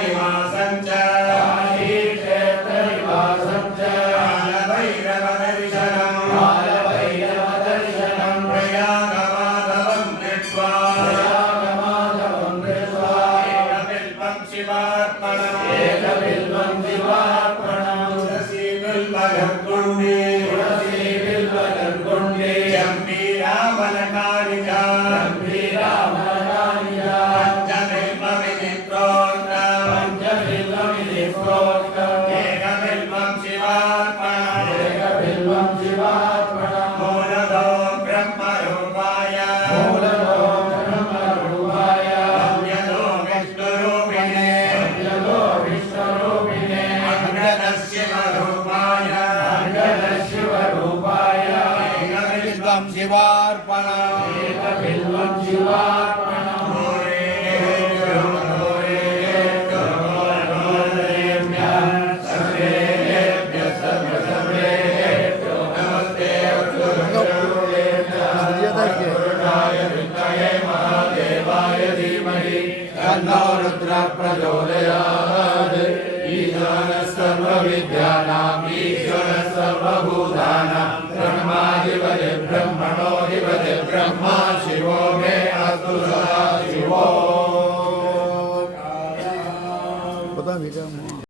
निवासं च कालभैरवदर्शनं प्रयागमाधवं दृष्ट्वा एकबिल्वं शिवार्पणम् तुलसी बिल्वगर्गुण्डे जम्बीरावनकारिका एकबिल्वं शिवार्पणम् मूलतो ब्रह्मरूपाय भव्यतो विष्णुरूपिणे अग्रतः शिवरूपाय एकबिल्वं शिवार्पणम् तन्नो रुद्रः प्रचोदयात् ईशानः सर्वविद्यानाम् ईश्वरः सर्वभूतानां ब्रह्माधिपतिर्ब्रह्मणोऽधिपतिर्ब्रह्मा